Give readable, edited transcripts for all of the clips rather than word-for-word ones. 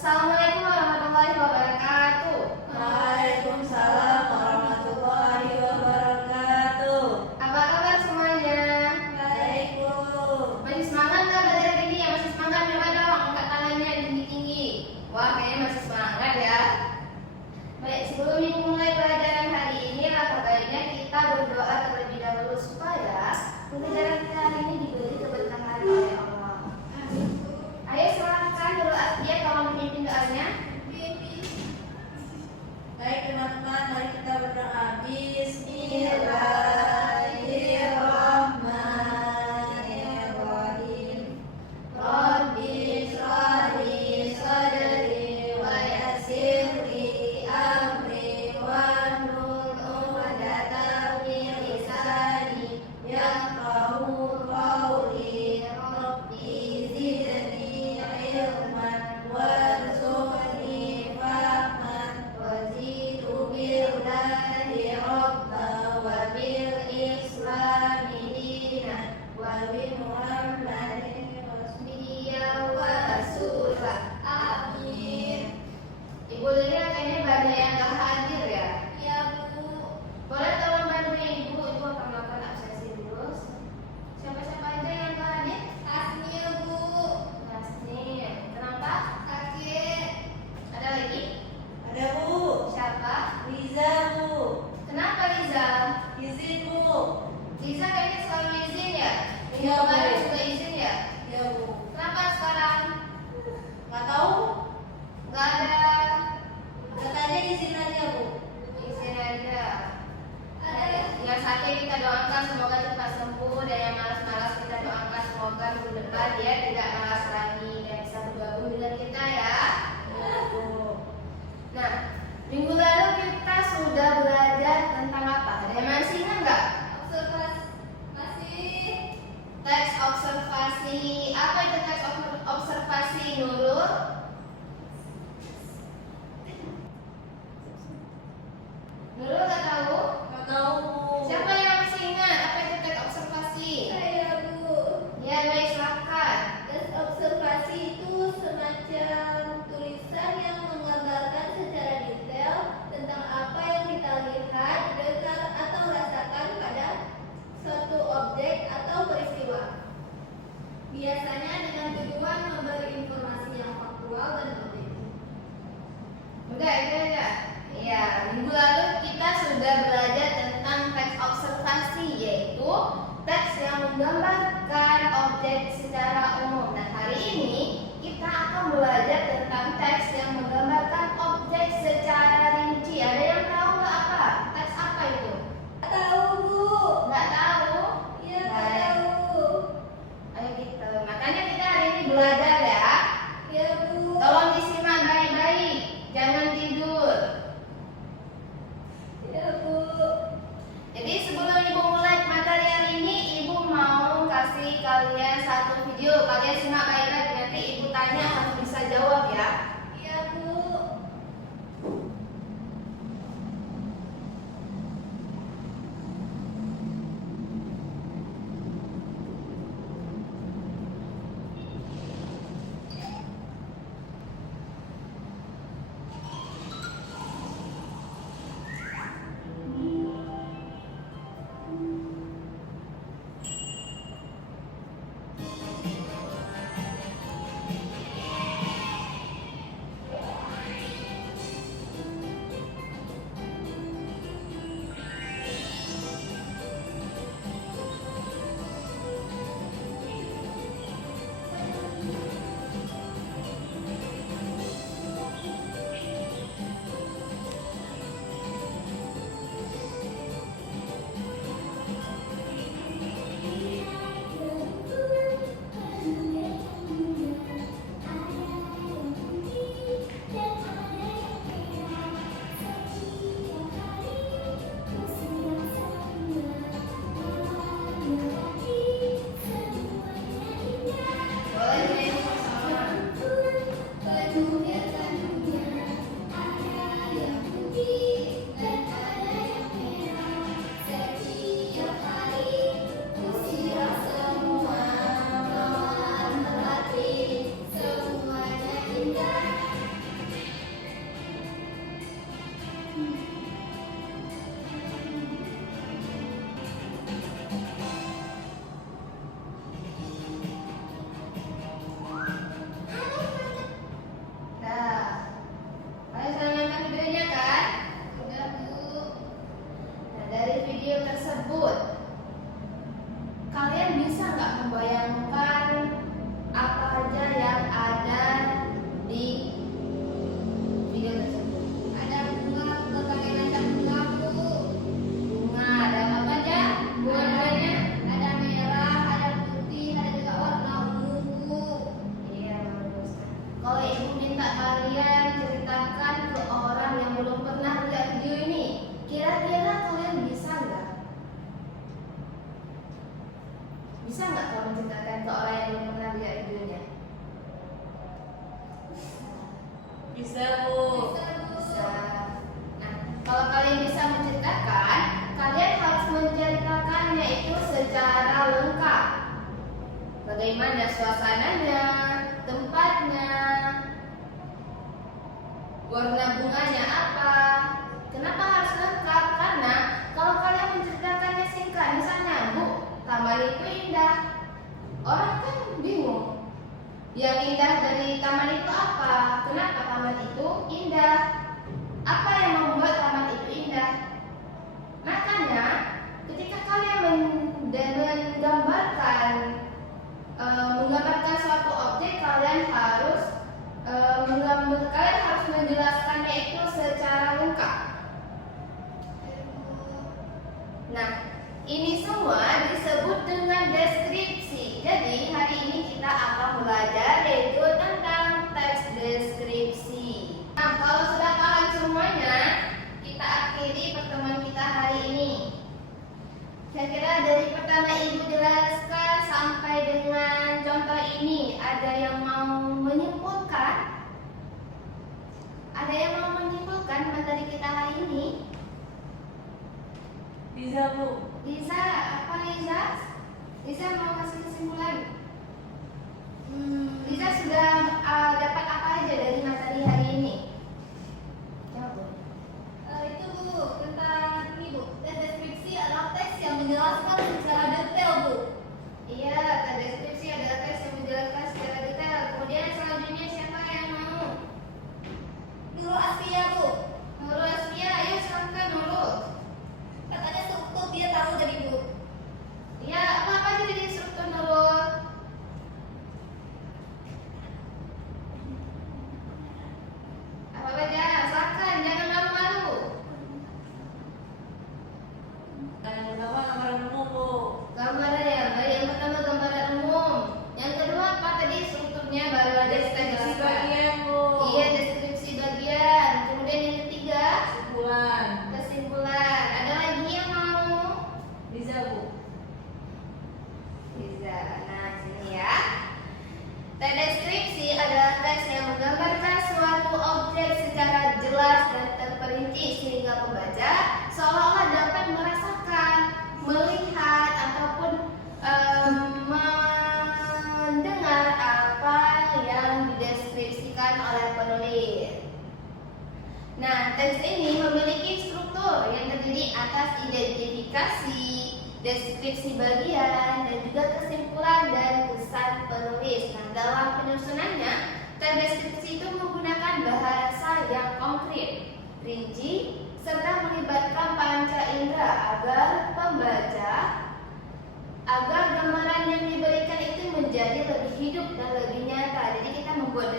Assalamualaikum warahmatullahi wabarakatuh. Waalaikumsalam warahmatullahi wabarakatuh. Apa kabar semuanya? Baik, Bu. Masih semangat nggak belajar hari ini? Yang masih semangat coba dong angkat tangannya tinggi-tinggi. Wah, kayaknya masih semangat ya. Baik, sebelum ibu mulai pelajaran hari ini, alangkah baiknya kita berdoa terlebih dahulu supaya pelajaran kita hari ini diberi keberkahan oleh Allah. Ayo silahkan doa dia kalau memimpin doanya. Baik teman-teman, mari kita berdoa. Bismillahirrahmanirrahim. Rabbi shrah li sadri wa yassir li amri wahlul 'uqdatam min lisani yafqahu qawli. Rabbi zidni ilman warzuqni fahman wazidu billahi rabba wa bil islami dinan wa bi muhammadin wasmiyya wa rasulah. Amin. Ibu Lilia kayaknya banyak yang nggak hadir ya. Ya, Bu. Boleh tolong bantuin ibu akan melakukan absensi dulu. Siapa-siapa aja yang nggak hadir? Tasmil, Bu. Tasnim. Kenapa? Kakek. Ada lagi? Ada, Bu. Siapa? Liza, Bu. Kenapa Liza? Izin, Bu. Liza kayaknya selalu izin ya? Iya, Minggu kemarin Bu. juga izin ya? Ya, Bu. Kenapa sekarang? Nggak tahu. Nggak ada Katanya izin aja, Bu. izin aja. Yang sakit kita doakan semoga cepat sembuh, dan yang malas-malas kita doakan semoga minggu depan dia tidak malas lagi dan bisa bergabung dengan kita ya. Ya, Bu. Nah, minggu lalu kita sudah belajar tentang apa? Ada yang masih ingat nggak? Observasi. Masih. Teks observasi. Apa itu teks observasi, Nurul? Nurul nggak tahu? Nggak tahu, Bu. Siapa yang masih ingat apa itu teks observasi? Saya, Bu. Ya, baik, silakan. Tes observasi itu semacam tulisan yang menggambarkan secara detail tentang apa yang kita lihat, dengar, atau rasakan pada suatu objek atau peristiwa. Biasanya dengan tujuan memberi informasi yang kalian ceritakan ke orang yang belum pernah lihat video ini? Kira-kira kalian bisa nggak? Bisa nggak kalau menceritakan ke orang yang belum pernah lihat videonya? Bisa, Bu. Bisa. Nah, kalau kalian bisa menceritakan, kalian harus menceritakannya itu secara lengkap. Bagaimana suasananya, tempatnya, warna bunganya apa. Kenapa harus lengkap? Karena kalau kalian menceritakannya singkat, misalnya, Bu, taman itu indah, orang kan bingung. Yang indah dari taman itu apa? Kenapa taman itu indah? Apa yang membuat taman itu indah? Makanya, ketika kalian menggambarkan suatu objek, kalian harus menjelaskannya itu secara lengkap. Nah, ini semua disebut dengan deskripsi. Jadi hari ini kita akan belajar yaitu tentang teks deskripsi. Nah, kalau sudah paham semuanya, kita akhiri pertemuan kita hari ini. Kira-kira dari pertama Ibu jelaskan sampai dengan contoh ini, ada yang mau menyimpulkan? Ada yang mau menyimpulkan materi kita hari ini? Bisa, Bu. Liza, apa Liza? Liza mau kasih kesimpulan? Liza sudah dapat apa aja dari materi hari ini? Jawab, Bu. Itu Bu, tentang ini Bu, tes deskripsi adalah teks yang menjelaskan secara detail Bu. Iya, teks deskripsi adalah teks yang menjelaskan secara detail. Kemudian selanjutnya siapa yang mau? Nurul Asfia Bu, Nurul Asfia, ayo silakan Nurul. katanya struktur dia tahu dari Bu. Ya, apa aja jadi struktur Nurul? Apa aja? Silakan, jangan malu-malu. Yang pertama gambaran umum, Bu. Gambaran ya, baik. Yang pertama gambaran umum. Yang kedua apa tadi strukturnya baru aja kita Deskripsi jelaskan. bagian, Bu. Iya, deskripsi bagian. Kemudian yang ketiga, Kesimpulan. kesimpulan. Ada lagi yang mau? Bisa, Bu. Bisa. Nah, sini ya. Teks deskripsi adalah teks yang menggambarkan suatu objek secara jelas dan terperinci sehingga pembaca seolah-olah dapat merasakan, melihat ataupun mendengar apa yang dideskripsikan oleh penulis. Nah, teks ini memiliki struktur yang terdiri atas identifikasi, deskripsi bagian, dan juga kesimpulan dan pesan penulis. Nah, dalam penyusunannya, teks deskripsi itu menggunakan bahasa yang konkret, rinci, serta melibatkan panca indera agar gambaran yang diberikan itu menjadi lebih hidup dan lebih nyata. Jadi kita membuat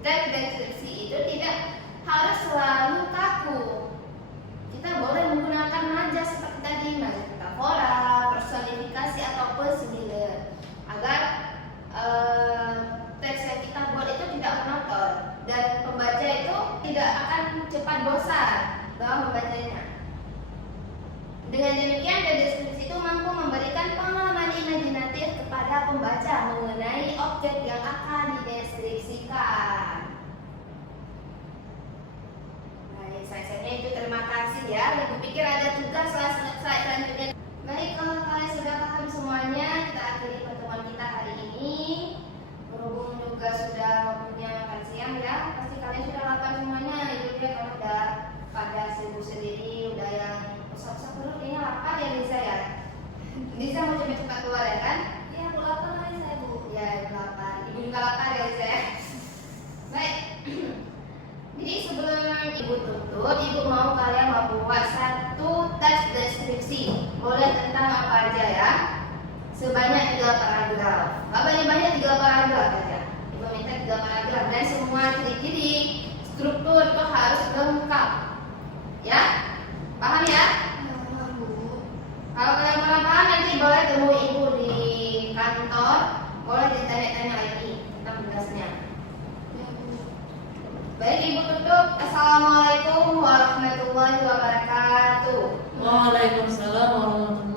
teks deskripsi itu tidak harus selalu kaku. Kita boleh menggunakan majas seperti tadi, majas metafora, personifikasi ataupun similar, agar teks yang kita buat itu tidak monoton dan pembaca itu tidak akan cepat bosan dalam membacanya. Dengan demikian, deskripsi itu mampu memberikan pengalaman imajinatif kepada pembaca mengenai objek yang akan dideskripsikan. Baik, saya itu terima kasih ya. Ibu pikir ada tugas selanjutnya. Baik, kalau kalian sudah paham semuanya, kita akhiri pertemuan kita hari ini. Berhubung juga sudah waktunya makan siang ya, pasti kalian sudah lakukan semuanya. Ibu ya, kalau udah pada sibuk sendiri, udah yang usap-usap dulu, kayaknya lapar ya Lisa ya. Lisa mau cepat-cepat keluar ya kan? Iya Bu, lapar kali saya Bu. Ya, ibu lapar. Ibu juga lapar ya Lisa ya. Baik. Jadi sebelum ibu tutup, ibu mau kalian membuat satu teks deskripsi. Boleh tentang apa aja ya? Sebanyak 3 paragraf. Gak banyak-banyak, 3 paragraf aja. Ibu minta 3 paragraf dan semua ciri-ciri struktur itu harus lengkap. Ya? Paham ya? Kalau kalian kurang paham nanti boleh temui ibu di kantor. Boleh ditanya-tanya lagi tentang tugasnya. Baik, Ibu tutup. Assalamualaikum warahmatullahi wabarakatuh. Waalaikumsalam warahmatullahi